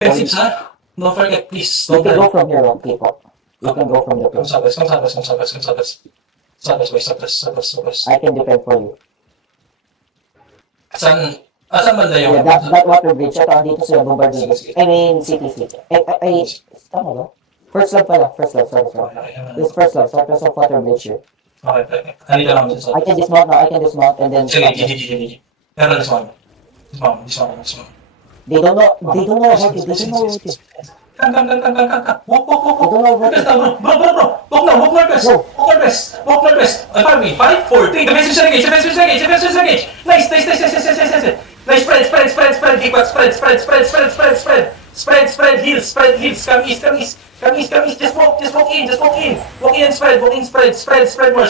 Defensive, sir. Don't forget, please. You Don't can forget. go from here, one people. You can go from the Come place. southwest, come southwest, come southwest, come southwest. Southwest, boy, southwest, southwest, southwest. I can defend for you. Asan banda yung... Yeah, that water bridge. Ito, andito sila bombardier. I mean, city. Tama ba? First love pala. First love, sorry. This first love. So, there's a water bridge here. Okay. Halika lang sa I can dismount now. I can dismount and then... Sige, GG. Pero this one. This one. They don't know about it. They don't know about it. Come. Walk. They don't know about it. Bro. Walk northwest. Walk northwest. Follow me. 5, 4, 3. Defensive engage. Nice. Nice, spread. Keep up, spread. Heals. Come east. Just walk in. Walk in and spread. Spread more.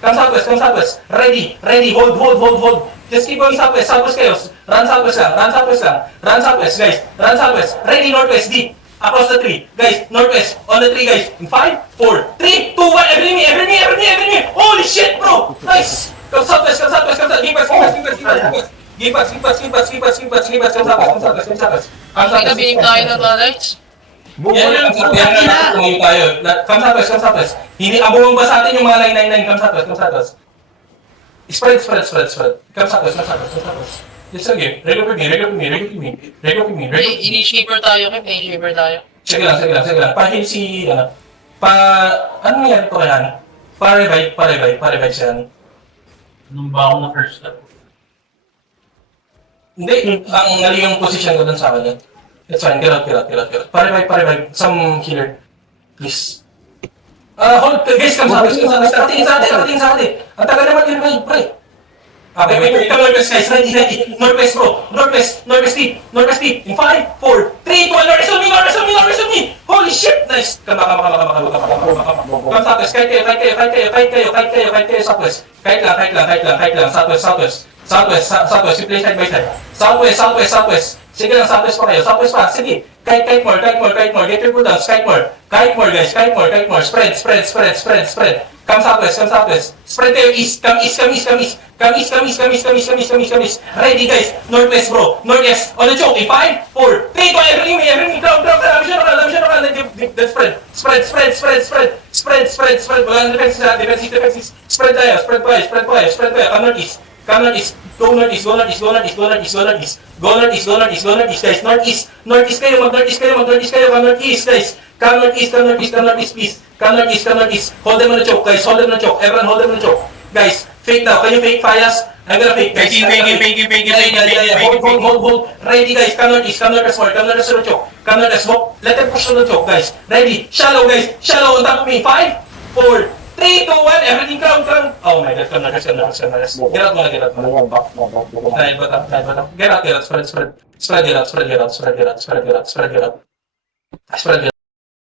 Come southwest. Ready. Hold. Just keep going southwest kayo. Run southwest guys. Run southwest. Ready, northwest, deep. Across the tree. Guys, northwest. On the tree, guys. In 5, 4, 3, 2, 1. Every me. Holy shit, bro. Nice. Come southwest. Give us. Give us. Come southwest. Pinabing tayo na Alex. Yan tayo. Come southwest. Hindi abong ba sa atin yung mga 999. Come southwest. Spread. Come southwest. Yes, okay. Regular with me. Ini-shaper tayo, Kim. Ini-shaper tayo. Sige lang. Pahil si, ano nangyari ko kaya? Pa-revive siya. Nung ba ako na first step? Hindi, ang mali yung position ko dun sa akin. It's fine, get out. Pa-revive. Some healer. Please. Hold, guys, come sa atin. Ang tagal naman i-revive, pre. Okay, wait, come northwest, guys. Ready. Northwest, bro. Northwest deep. In 5, 4, 3, 2, 1. Northwest on me. Holy shit, nice. Come southwest. Kahit kayo, southwest. Kahit lang. Southwest. You play side by side. Southwest. Sige lang, southwest pa kayo. Sige. Kite more. Get your cooldown. Kite more, guys. Spread. Come southwest. Spread kayo east. Come east. Ready, guys. Northwest, bro. Northwest. On the choke. 5, 4, 3, 2, every me. Ground. I'm sure. Spread. Walang defensive. Spread tayo. Come northeast. Go northeast, guys. Northeast kayo. Come northeast, please. Come northeast. Hold them on the choke, guys. Everyone hold them on the choke. Guys, fake now. Can you fake Fayas? I'm gonna fake. Guys, hold. Ready, guys. Come northeast on the choke. Come northeast, walk. Let them push on the choke, guys. Ready. Shallow, guys. Shallow on top of me. 5, 4, 3, 2, 1. Everything crown. Oh my God. Come northeast. Get out muna. Dahil ba? Get out. Spread. Get out.